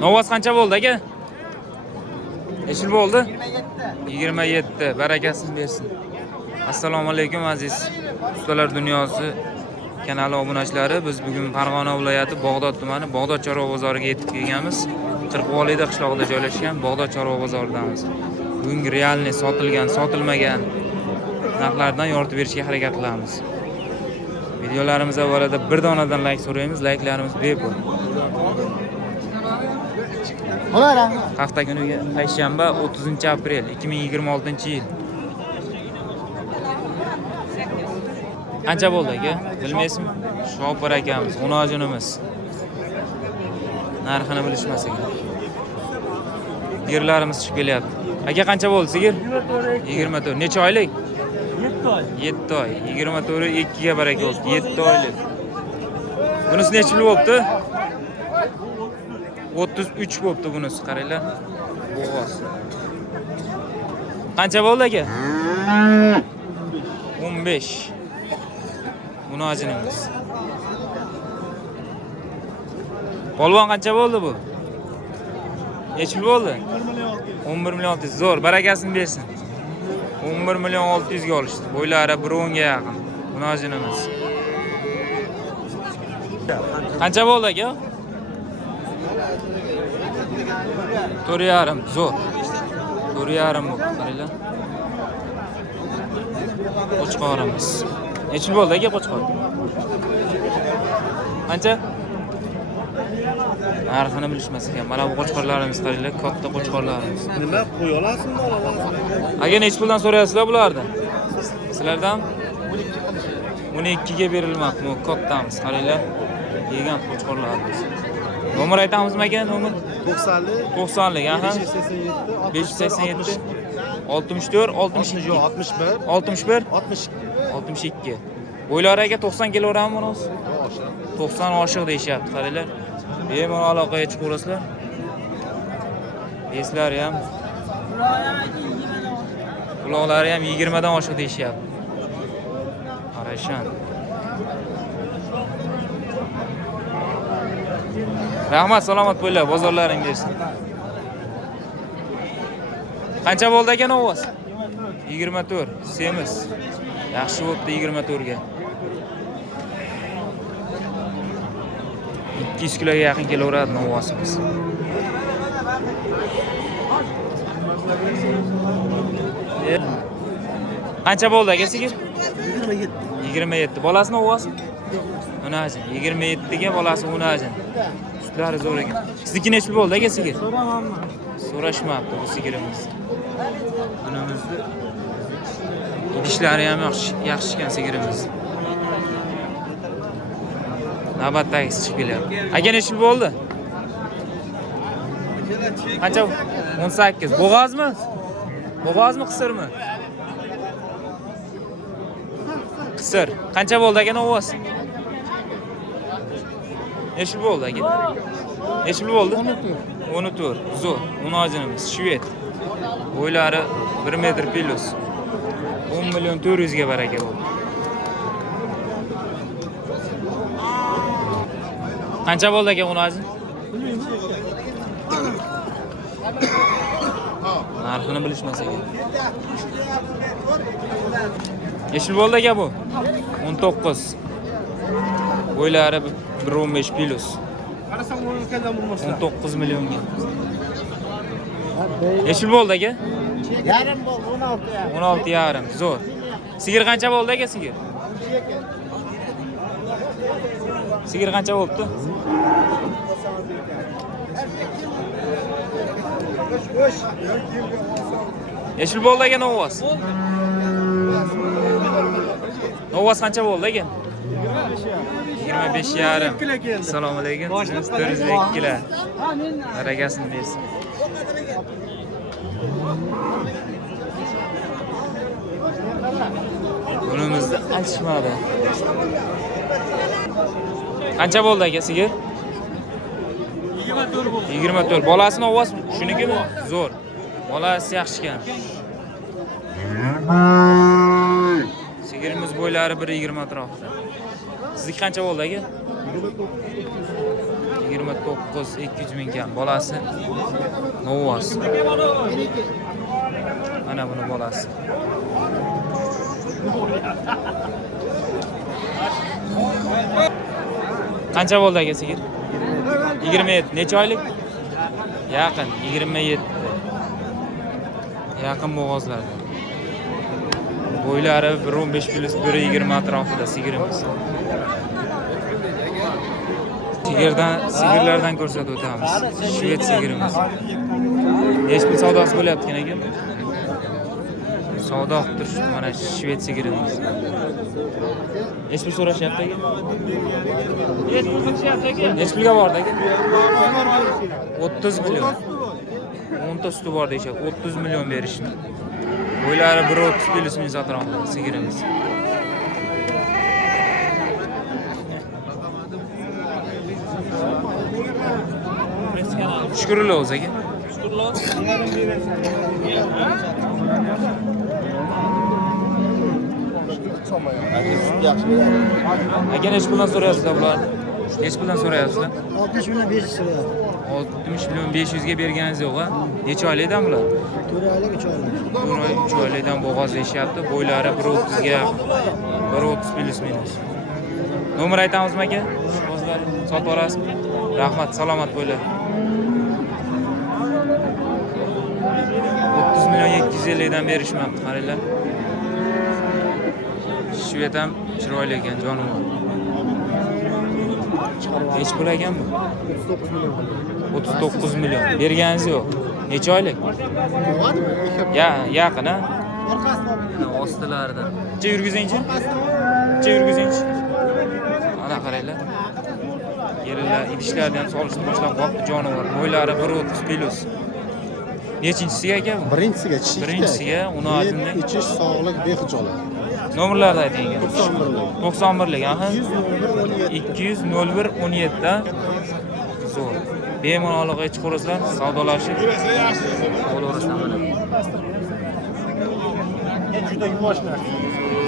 Novas qancha bo'ldi aka? Necha yil bo'ldi? 27. Barakasini bersin. Assalomu alaykum aziz ustalar dunyosi kanali obunachilari. Biz bugun Farg'ona viloyati Bog'dod tumani Bog'dod chorva bozoriga yetib kelganmiz. Qirqvolida qishlog'ida joylashgan Bog'dod chorva bozoridamiz. Bugun realni sotilgan, sotilmagan narxlardan yoritib berishga harakat qilamiz. Videolarimiz avvalida bir donadan like so'raymiz. Like'larimiz bepul. Hafta kuniga payshanba 30-aprel 2026-yil. Qancha bo'ldi aka? Bilmaysizmi? Shopir akamiz, onajinimiz. Narxini bilishmas ekan. Yerlarimiz chiqib kelyapti. Aka qancha bo'ldi sigir? 24. Necha oylik? 7 oy. 7 oy. 24 2 ga baraka bo'ldi. 7 oylik. Bunisi necha yil bo'ldi? 33 bo'ldi bunisi, qaranglar. Bo'g'oz. Qancha bo'ldi aka? 15. Buni ajinimiz. Polvon qancha bo'ldi bu? Necha yil bo'ldi? 11 million 600. Zo'r, barakasini bersin. 11 million 600 ga olishdi. Bo'ylari 1.10 ga yaqin. Buni ajinimiz. Qancha bo'ldi aka? 4.5. Zo'r. 4.5 bo'ldi, qaranglar. Qo'chqorimiz. Necha yil bo'ldi aka qo'chqor? Qancha? Narxini bilishmas ekan. Mana bu qo'chqorlarimiz qaranglar, katta qo'chqorlarimiz. Nima qo'y olasizmi, olasizmi? Aka necha puldan so'rayapsizlar bularni? Sizlardan 12 ga berilmoqda. Bu kattamiz, qaranglar. Yegan qo'chqorlarimiz. Nomer aytamizmi aka? Nomer 90 lik, aha. 587 64 62 61 62. Bo'ylari aka 90 kilogramm bunisi. 90 oshiq deyishyapti, qaranglar. Bemalol aloqaga chiqaverasizlar. Beslari ham, quloqlari ham 20 dan oshiq deyishyapti. Qarashan. Rahmat, salomat bo'linglar, bozorlaring bersin. Qancha bo'ldi aka novas? 24. Semiz. Yaxshi bo'pti 24 ga. 200 kiloga yaqin kelaveradi novasimiz. Qancha bo'ldi aka sigir? 27. Bolasi novasi? Unajin. 27 ga bolasi unajin. Sutlari zo'r ekan. Sizniki necha yil bo'ldi aka sigir? So'rashmabdi bu sigirimiz. Bunimizni idishlari ham yaxshi ekan sigirimiz. Navbatdagi chiqib kelyapti. Aka necha yil bo'ldi? Qancha? 18. Bo'g'ozmi? Bo'g'ozmi, qisirmi? Qisir. Qancha bo'ldi aka novas? Necha yil bo'ldi aka? Necha yil bo'ldi? 14. Zo'r. Munojinimiz shved. Bo'ylari 1 metr plus. 10 million 400 ga baraka bo'ldi. Qancha bo'ldi aka munojin? Narxini bilishmas ekan. Necha yil bo'ldi aka bu? 19. Bo'ylari 1.15 plus. 19 millionga. Necha yil bo'ldi aka? Yarim bo'ldi, 16. 16.5. Zo'r. Sigir qancha bo'ldi aka sigir? Sigir qancha bo'libdi? Necha yil bo'ldi aka novas? Novas qancha bo'ldi aka? 25.5. Assalomu alaykum. 402 kilo. Barakasini bersin. Bunimizni aytishmadi. Qancha bo'ldi aka sigir? 24 bo'ldi. 24. Bolasini ovos shunikimi? Zo'r. Bolasi yaxshi ekan. Sigirimiz bo'ylari 1.20 atrofida. Sizniki qancha bo'ldi aka? 29-200 ming kam bolasi. Novos. Mana buni bolasi. Qancha bo'ldi aka sigir? 27. Necha oylik? Yaqin 27. Yaqin bo'g'ozlarda. Bo'ylari 1.15 plus 1.20 atrofida sigirimiz. Sigirlardan ko'rsatib o'tamiz. Shved sigirimiz. Necha pul savdosi bo'lyapti ekan? Savdo qilib turishdi mana shved sigirimiz. Necha pul so'rashyapti aka? Necha pulga bordi aka? 30 million. 10 ta suti bor deyapti. 30 million berishdi. Bo'ylari 1.30 plus minus atrofida sigirimiz. Shukrullo o'zi aka. Shukrullo. Aka necha puldan so'rayapsizlar bular? Necha puldan so'rayapsizlar? 60 million 500 so'rayapti. 60 million 500 ga berganingiz yo'q-a? Necha oylikdan bular? 4 oylik 3 oylik. 4 oy 3 oylikdan bo'g'ozlashyapti. Bo'ylari 1.30 ga 1.30 plus minus. Nomer aytamizmi aka? O'zlari sotib olasizmi? Rahmat, salomat bo'ling. 30 million 750 dan berishmoqda, qaranglar. Shved ham chiroyli ekan, jonivor. Nech pul ekan bu? 39 million. 39 million. Berganingiz yo'q. Necha oylik? Yaqin a? Ostilarida. Necha yurgizingchi? Necha yurgizingchi? Ana qaranglar. Yerilar, idishlarni ham solishni boshlab qolibdi, jonivor. Bo'ylari 1.30 plus. Nechinchisiga aka bu? Birinchisiga chishda. Birinchisiga uni oldinda ichish, sog'lik, behijolat. Nomerlarni ayting aka. 91. 91lik, aha. 200 01 17 da. Zo'r. Bemalolga ichib ko'rasizlar, savdolashib. Bo'laverasizlar mana. Juda yuvosh narsa.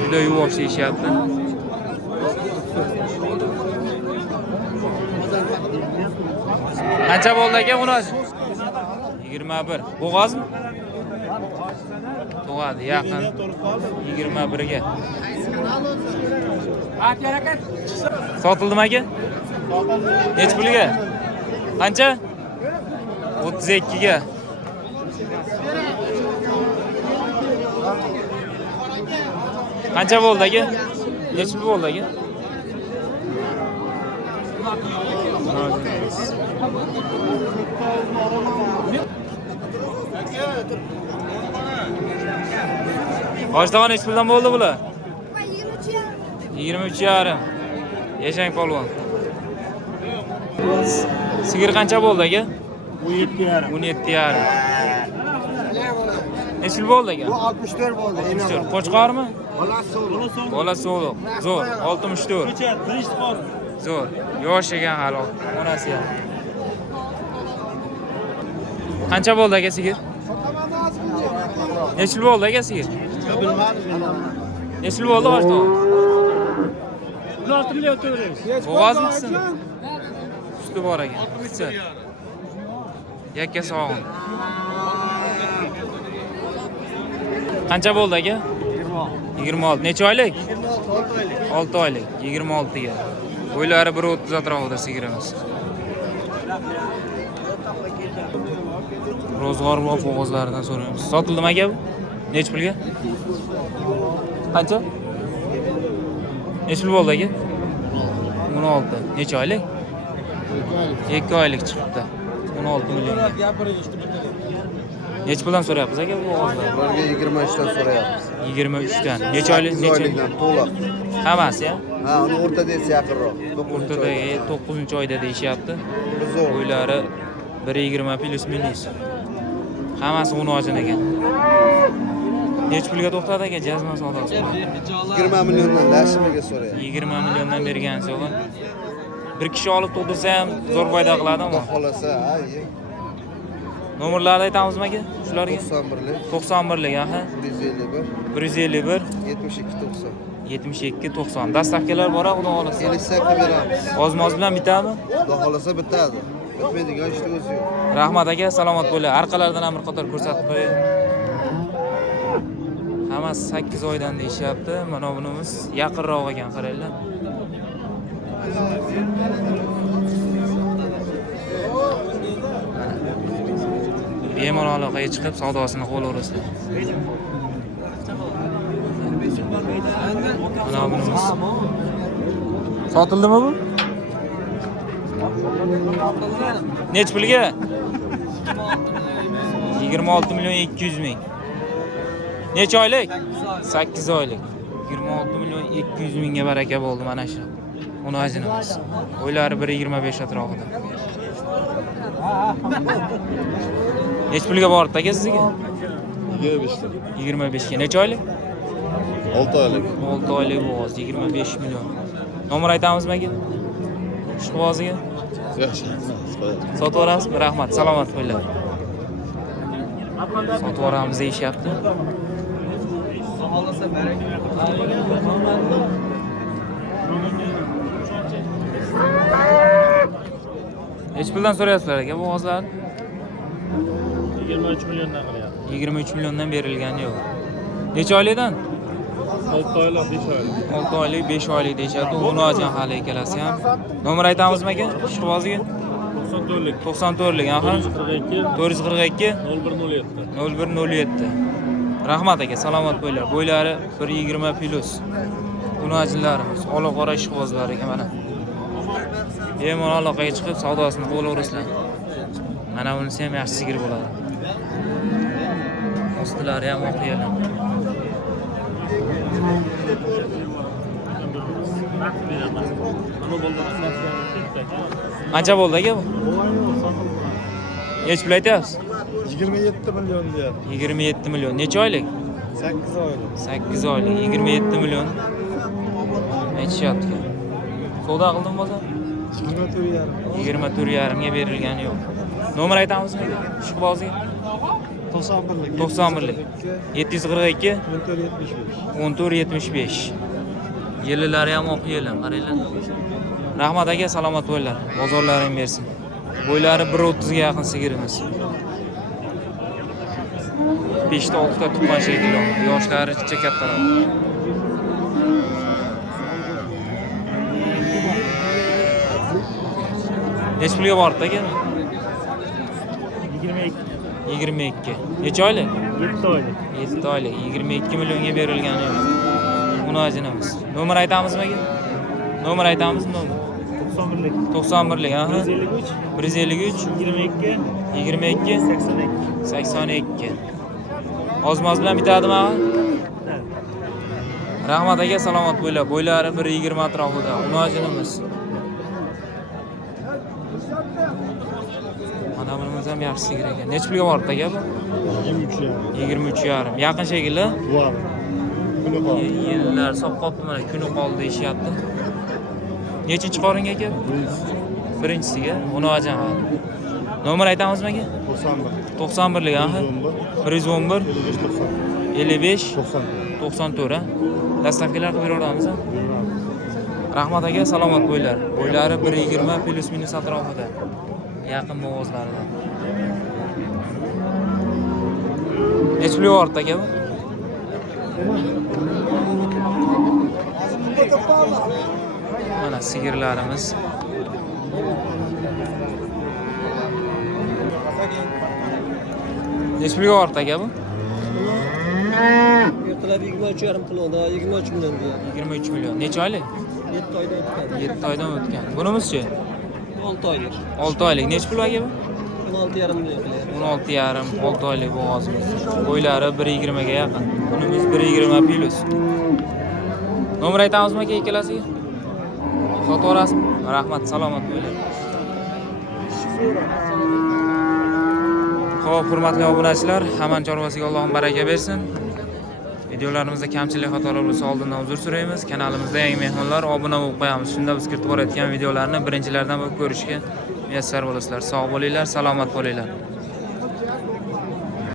Juda yuvosh deyishyapti. Qancha bo'ldi aka buni? 21. Bo'g'ozmi? Tug'adi, yaqin 21 ga. Sotildimi aka? Nech pulga? Qancha? 32 ga. Qancha bo'ldi aka? Nech pul bo'ldi aka? Hojdag'on nech puldan bo'ldi bular? 23,5. Yashang polvon. Sigir qancha bo'ldi aka? 17,5. 17,5. Nech pul bo'ldi aka? Bu 64 bo'ldi. 64. Qo'chqormi? Bolasi so'g'liq. Bolasi so'g'liq. Zo'r, 64. Zo'r. Yosh ekan hali, onasi ham. Qancha bo'ldi aka sigir? Nech pul bo'ldi aka sigir? Bilmadim. Nech pul bo'ldi hojdag'on? 16 million to'laysiz. Bo'g'ozmi qilsin? Suti bor ekan. Qilsa. Yakka sog'in. Qancha bo'ldi aka? 26. Necha oylik? 6 oylik. 26 ga. Bo'ylari 1.30 atrofida sigirimiz. Ro'zg'or va bo'g'ozlaridan so'raymiz. Sotildimi aka bu? Nech pulga? Qancha? Nech pul bo'ldi aka? 16. Necha oylik? 2 oylik chiqibdi. 16 million. Nech puldan so'rayapsiz aka bu bo'g'ozlar? Ularga 23 dan so'rayapmiz. 23 dan. Necha oylik? Necha oylikdan to'liq. Hammasi ya? Ha, uni o'rtada esa yaqinroq. O'rtada 9-oyda deyishyapti. Zo'r. Bo'ylari 1.20 plus minus. Hammasi uni ochun ekan. Nech pulga to'xtadi aka jazma savdosi? 20 milliondan dashimaga so'rayapmiz. 20 milliondan bergansiz yo'q. Bir kishi olib to'g'dirsa ham zo'r foyda qiladimi? Xolasa, ha, Nomerlarni aytamizmi aka? Shularga? 91lik, 91lik, aha. 151, 151 72 90. 72-90. Dastavkalar bor, xudo xolasa. 58 beramiz. Ozmoz bilan bitami? Xudo xolasa bitadi. Bitmaydigan ishni o'zi yo'q. Rahmat aka, salomat bo'ling. Arqalardan ham bir qator ko'rsatib qo'ying. Hammasi 8 oydan deyishyapti. Mana bunimiz yaqinroq ekan, qaranglar. Bemalol aloqaga chiqib savdosini qilaverasizlar. Mana bunimiz. Sotildimi bu? Nech pulga? 26 milyon 200 ming. Necha oylik? 8 oylik. 26 milyon 200 mingga baraka bo'ldi mana shu. Uni ajinimiz. O'ylari 1.25 atrofida. Nech pulga bordi aka sizga? 25 ta. 25 ga. Necha oylik? 6 oylik. 6 oylik bo'g'oz 25 million. Nomer aytamizmi aka? Shu bo'g'oziga. Sotib yuboramizmi? Rahmat, salomat bo'linglar. Sotib yuboramiz deyishyapti. Hech puldan so'rayapsizlar aka bo'g'ozlarni? 23 milliondan qilyapti. 23 milliondan berilgani yo'q. Necha oylikdan? 6 oylik, 5 oylik. 6 oylik, 5 oylik deyishyapti. Uni olgan hali ikkalasi ham. Nomer aytamizmi aka? Shu bo'g'oziga? 94lik. 94lik, aha. 442 442 0107. 0107. Rahmat aka, salomat bo'linglar. Bo'ylari 1.20 plus. Buni ajinlarimiz, ola qora ishqibozlar ekan mana. Bemalol aloqaga chiqib savdosini qilaverasizlar. Mana bunisi ham yaxshi sigir bo'ladi. Ostilari ham oqiyalar. Qancha bo'ldi aka bu? Nech pul aytyapsiz? 27 million deyapti. 27 million. Necha oylik? 8 oylik. 8 oylik, 27 million. Aytishyapti. Savdo qildim bozor? 24,5. 24,5 ga berilgani yo'q. Nomer aytamizmi? Shu boziga? 91lik. 91lik. 742 1475. 1475. Yillilari ham oq yillar, qaranglar. Rahmat aka, salomat bo'linglar. Bozorlaring bersin. Bo'ylari 1.30 ga yaqin sigirimiz. 5 ta 6 ta tuqqan shekilli. Yoshlari chicha kattaroq. Nech pulga bordi aka? 22. 22. Necha oylik? 7 oylik. 7 oylik. 22 millionga berilgani yo'q. Uni ajinamiz. Nomer aytamizmi aka? Nomer aytamizmi? 91lik. 91lik, aha. 153. 153 22. 22 82. 82. Ozmoz bilan bitadimi aga? Rahmat aka, salomat bo'linglar. Bo'ylari 1.20 atrofida. Uni ajinamiz. Mana bunimiz ham yaxshi sigir ekan. Nech pulga bordi aka bu? 23,5. Yaqin shekilli. Bor. Buni bor. Yillar sop qopti mana, kuni qoldi deyishyapti. Nechinchi qoring aka? Birinchisiga. Uni ajinamiz. Nomer aytamizmi aka? 91. 91lik, aha. 111 55 90. 94 ha. Dastavkalar qilib beradimiz. Rahmat aka, salomat bo'linglar. Bo'ylari 1.20 plus minus atrofida. Yaqin bo'g'ozlarida. Nech pul yordi aka bu? Mana sigirlarimiz. Nech pul yordi aka bu? Ertalab 23,5 pulda 23 million deyapti. 23 million. Necha oylik? 7 oydan o'tgan. 7 oydan o'tgan. Bunimizchi? 6 oylik. 6 oylik. Nech pul aka bu? 16,5 million qilyapti. 16,5 6 oylik bo'g'ozimiz. Bo'ylari 1.20 ga yaqin. Bunimiz 1.20 plus. Nomer aytamizmi aka ikkalasiga? Sotaverasizmi? Rahmat, salomat bo'ling. Xo'p, hurmatli obunachilar, hamon chorvasiga Allohim baraka bersin. Videolarimizda kamchilik xatolar bo'lsa oldindan uzr so'raymiz. Kanalimizda yangi mehmonlar obuna bo'lib qo'yamiz. Shunda biz kiritib borayotgan videolarni birinchilardan bo'lib ko'rishga muyassar bo'lasizlar. Sog' bo'linglar, salomat bo'linglar.